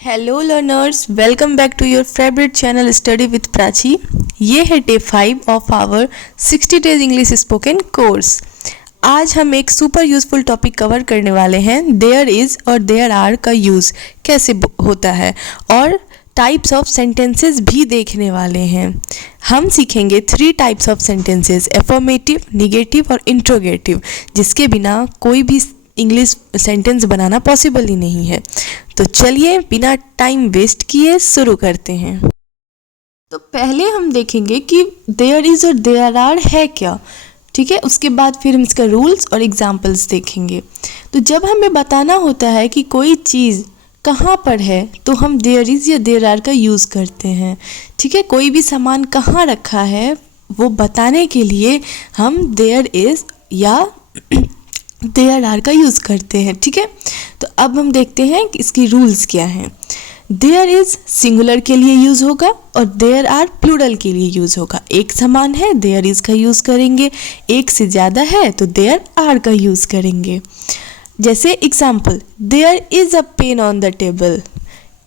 Hello learners, welcome back to your favourite channel study with Prachi. ये है day 5 of our 60 days English spoken course. आज हम एक super useful topic cover करने वाले हैं। देयर इज़ और देयर आर का यूज़ कैसे होता है और टाइप्स ऑफ सेंटेंसेस भी देखने वाले हैं। हम सीखेंगे 3 types of sentences, affirmative, negative और इंट्रोगेटिव, जिसके बिना कोई भी इंग्लिश सेंटेंस बनाना पॉसिबल ही नहीं है। तो चलिए बिना टाइम वेस्ट किए शुरू करते हैं। तो पहले हम देखेंगे कि देयर इज़ और देयर आर है क्या, ठीक है। उसके बाद फिर हम इसका रूल्स और एग्जाम्पल्स देखेंगे। तो जब हमें बताना होता है कि कोई चीज़ कहाँ पर है तो हम देयर इज़ या देयर आर का यूज़ करते हैं, ठीक है। कोई भी सामान कहाँ रखा है वो बताने के लिए हम देयर इज़ या देयर आर का यूज़ करते हैं, ठीक है। तो अब हम देखते हैं कि इसकी रूल्स क्या हैं। देयर इज़ सिंगुलर के लिए यूज़ होगा और देयर आर प्लूरल के लिए यूज़ होगा। एक समान है देयर इज़ का यूज़ करेंगे, एक से ज़्यादा है तो देयर आर का यूज़ करेंगे। जैसे example, there is a pen on the table.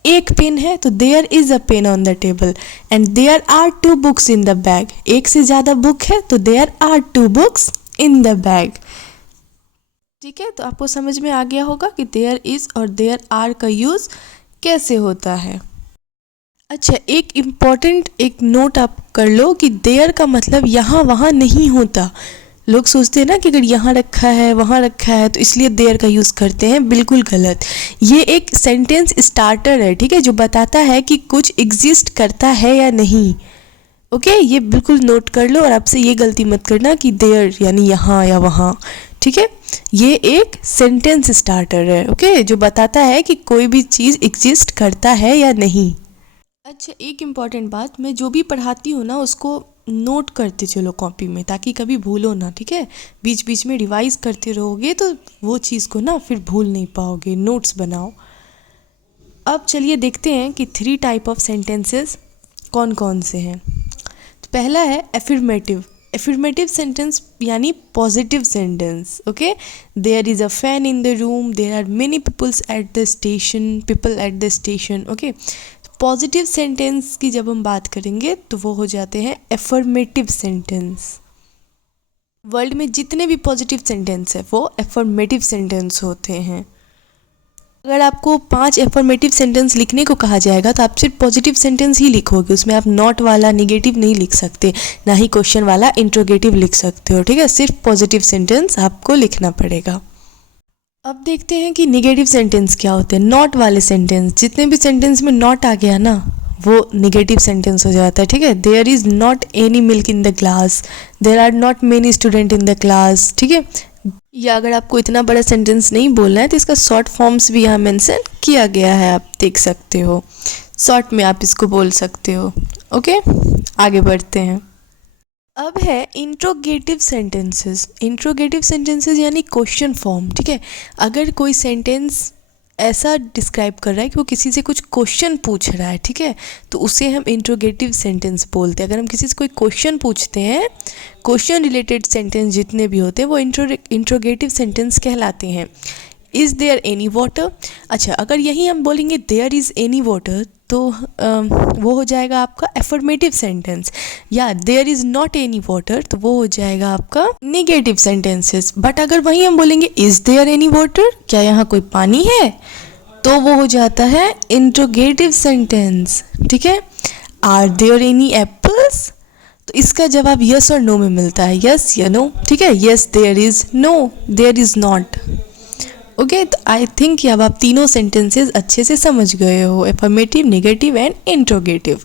एक पेन है तो there is a pen on the table. And there are 2 books in the bag. एक से ज़्यादा बुक है तो there are 2 books in the bag, ठीक है। तो आपको समझ में आ गया होगा कि देयर इज़ और देयर आर का यूज़ कैसे होता है। अच्छा, एक इम्पॉर्टेंट एक नोट आप कर लो कि देयर का मतलब यहाँ वहाँ नहीं होता। लोग सोचते हैं ना कि अगर यहाँ रखा है वहाँ रखा है तो इसलिए देयर का यूज़ करते हैं, बिल्कुल गलत। ये एक सेंटेंस स्टार्टर है, ठीक है, जो बताता है कि कुछ एग्जिस्ट करता है या नहीं। ओके, ये बिल्कुल नोट कर लो और आपसे ये गलती मत करना कि देयर यानी यहाँ या वहाँ, ठीक है। ये एक सेंटेंस स्टार्टर है, ओके, जो बताता है कि कोई भी चीज़ एग्जिस्ट करता है या नहीं। अच्छा, एक इम्पॉर्टेंट बात, मैं जो भी पढ़ाती हूँ ना उसको नोट करते चलो कॉपी में, ताकि कभी भूलो ना, ठीक है। बीच बीच में रिवाइज करते रहोगे तो वो चीज़ को ना फिर भूल नहीं पाओगे। नोट्स बनाओ। अब चलिए देखते हैं कि 3 टाइप ऑफ सेंटेंसेस कौन कौन से हैं। तो पहला है एफर्मेटिव। एफर्मेटिव सेंटेंस यानी positive sentence, okay. There is a fan in the room, there are many people at the station, okay. Positive sentence की जब हम बात करेंगे तो वो हो जाते हैं एफर्मेटिव सेंटेंस। वर्ल्ड में जितने भी पॉजिटिव सेंटेंस है वो एफर्मेटिव सेंटेंस होते हैं। अगर आपको 5 एफर्मेटिव सेंटेंस लिखने को कहा जाएगा तो आप सिर्फ पॉजिटिव सेंटेंस ही लिखोगे। उसमें आप नॉट वाला निगेटिव नहीं लिख सकते, ना ही क्वेश्चन वाला इंट्रोगेटिव लिख सकते हो, ठीक है। सिर्फ पॉजिटिव सेंटेंस आपको लिखना पड़ेगा। अब देखते हैं कि निगेटिव सेंटेंस क्या होते हैं। नॉट वाले सेंटेंस, जितने भी सेंटेंस में नॉट आ गया ना वो निगेटिव सेंटेंस हो जाता है, ठीक है। There is not any milk in the glass, there are not many student in the class, ठीक है। या अगर आपको इतना बड़ा सेंटेंस नहीं बोलना है तो इसका शॉर्ट फॉर्म्स भी यहाँ मेंशन किया गया है, आप देख सकते हो। शॉर्ट में आप इसको बोल सकते हो, ओके। आगे बढ़ते हैं। अब है इंट्रोगेटिव सेंटेंसेस। इंट्रोगेटिव सेंटेंसेस यानी क्वेश्चन फॉर्म, ठीक है। अगर कोई सेंटेंस ऐसा डिस्क्राइब कर रहा है कि वो किसी से कुछ क्वेश्चन पूछ रहा है, ठीक है, तो उसे हम इंट्रोगेटिव सेंटेंस बोलते हैं। अगर हम किसी से कोई क्वेश्चन पूछते हैं, क्वेश्चन रिलेटेड सेंटेंस जितने भी होते हैं वो इंट्रोगेटिव सेंटेंस कहलाते हैं। Is there any water. अच्छा, अगर यही हम बोलेंगे देयर इज़ एनी वाटर तो वो हो जाएगा आपका एफर्मेटिव सेंटेंस। या there is not any water तो वो हो जाएगा आपका निगेटिव सेंटेंसेस। बट अगर वही हम बोलेंगे इज़ देयर एनी वाटर, क्या यहाँ कोई पानी है, तो वो हो जाता है इंट्रोगेटिव सेंटेंस, ठीक है। आर देयर एनी एप्पल्स, तो इसका जवाब यस और नो में मिलता है, यस या नो, ठीक है। Yes there is, no there is not, okay. तो आई थिंक कि अब आप तीनों सेंटेंसेस अच्छे से समझ गए हो, एफर्मेटिव, नेगेटिव एंड इंट्रोगेटिव।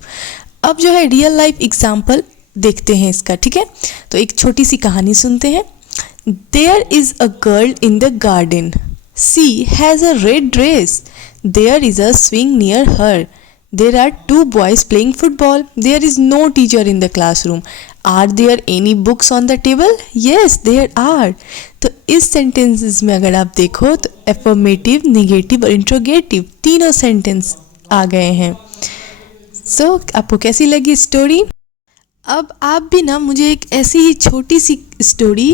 अब जो है रियल लाइफ एग्जाम्पल देखते हैं इसका, ठीक है। तो एक छोटी सी कहानी सुनते हैं। There is a girl in the garden, she has a red dress, there is a swing near her, there are 2 boys playing football, there is no teacher in the classroom, are there any books on the table, yes there are. तो इस sentences में अगर आप देखो तो affirmative, negative और interrogative तीनों sentence आ गए हैं। सो आपको कैसी लगी स्टोरी? अब आप भी ना मुझे एक ऐसी ही छोटी सी स्टोरी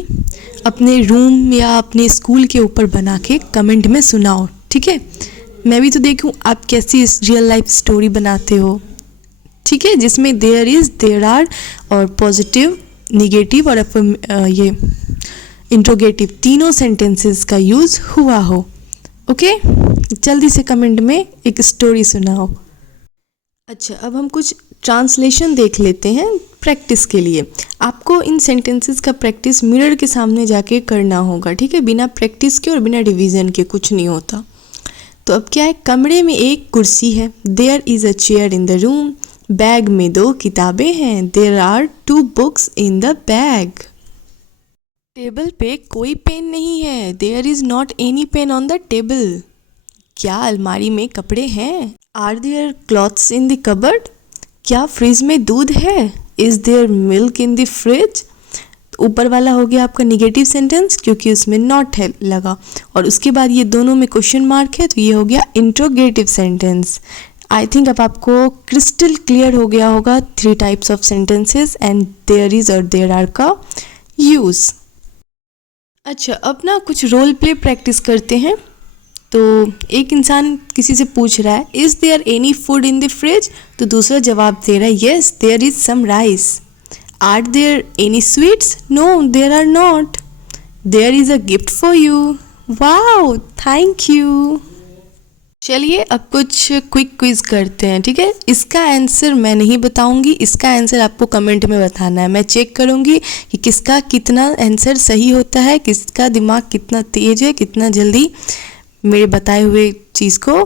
अपने रूम या अपने स्कूल के ऊपर बना के कमेंट में सुनाओ, ठीक है। मैं भी तो देखूं आप कैसी इस रियल लाइफ स्टोरी बनाते हो, ठीक है, जिसमें देयर इज़, देयर आर और पॉजिटिव, निगेटिव और ये इंट्रोगेटिव तीनों सेंटेंसेस का यूज़ हुआ हो। ओके, जल्दी से कमेंट में एक स्टोरी सुनाओ। अच्छा, अब हम कुछ ट्रांसलेशन देख लेते हैं प्रैक्टिस के लिए। आपको इन सेंटेंसेस का प्रैक्टिस मिरर के सामने जाके करना होगा, ठीक है, बिना प्रैक्टिस के और बिना रिवीजन के कुछ नहीं होता। तो अब क्या है, कमरे में एक कुर्सी है, there is a chair in the room, bag में 2 किताबें हैं, there are 2 books in the bag. Table पे कोई पेन नहीं है, there is not any pen on the table. क्या अलमारी में कपड़े हैं? Are there clothes in the cupboard? क्या फ्रिज में दूध है? Is there milk in the fridge? ऊपर वाला हो गया आपका निगेटिव सेंटेंस क्योंकि उसमें नॉट है लगा, और उसके बाद ये दोनों में क्वेश्चन मार्क है, तो ये हो गया इंट्रोगेटिव सेंटेंस। आई थिंक अब आपको क्रिस्टल क्लियर हो गया होगा 3 types of sentences and there is और देयर आर का यूज़। अच्छा, अब ना कुछ रोल प्ले प्रैक्टिस करते हैं। तो एक इंसान किसी से पूछ रहा है, is there any food in the fridge? तो दूसरा जवाब दे रहा है, yes there is some rice. Are there any sweets? No there are not. There is a gift for you. Wow, thank you. चलिए अब कुछ क्विक क्विज करते हैं, ठीक है। इसका आंसर मैं नहीं बताऊंगी, इसका आंसर आपको कमेंट में बताना है। मैं चेक करूंगी कि किसका कितना आंसर सही होता है, किसका दिमाग कितना तेज है, कितना जल्दी मेरे बताए हुए चीज़ को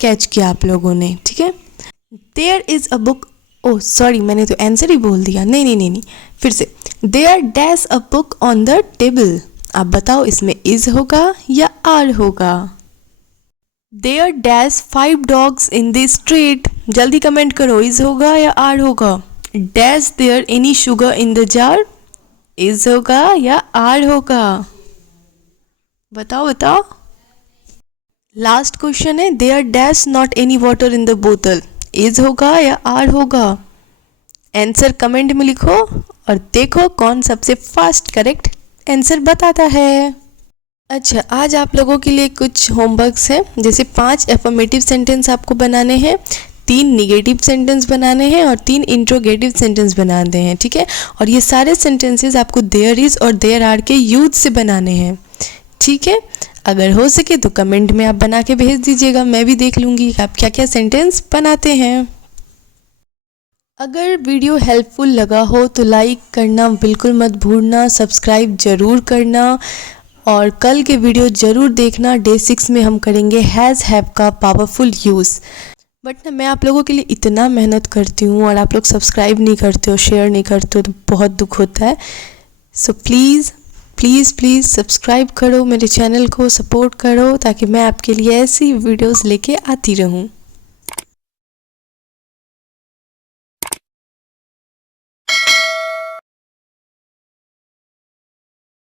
कैच किया आप लोगों ने, ठीक है। There is a book, oh sorry मैंने तो आंसर ही बोल दिया, नहीं, फिर से। There dash a book on the table. आप बताओ इसमें इज़ होगा या आर होगा। There dash 5 dogs in the street. जल्दी कमेंट करो, इज़ होगा या आर होगा। Dash there any sugar in the jar? Is होगा या आर होगा, बताओ। लास्ट क्वेश्चन है, there dash not any water in the बोतल। इज़ होगा या आर होगा। आंसर कमेंट में लिखो और देखो कौन सबसे फास्ट करेक्ट आंसर बताता है। अच्छा, आज आप लोगों के लिए कुछ होमवर्क्स हैं, जैसे 5 एफर्मेटिव सेंटेंस आपको बनाने हैं, 3 निगेटिव सेंटेंस बनाने हैं और 3 इंट्रोगेटिव सेंटेंस बनाने हैं, ठीक है। और ये सारे सेंटेंसेस आपको देयर इज़ और देयर आर के यूज से बनाने हैं, ठीक है। अगर हो सके तो कमेंट में आप बना के भेज दीजिएगा, मैं भी देख लूँगी कि आप क्या क्या सेंटेंस बनाते हैं। अगर वीडियो हेल्पफुल लगा हो तो लाइक करना बिल्कुल मत भूलना, सब्सक्राइब ज़रूर करना और कल के वीडियो ज़रूर देखना। डे 6 में हम करेंगे हैज़ हैव का पावरफुल यूज़। बट ना मैं आप लोगों के लिए इतना मेहनत करती हूँ और आप लोग सब्सक्राइब नहीं करते हो, शेयर नहीं करते हो, तो बहुत दुख होता है। सो प्लीज़ सब्सक्राइब करो, मेरे चैनल को सपोर्ट करो ताकि मैं आपके लिए ऐसी वीडियोस लेके आती रहूँ।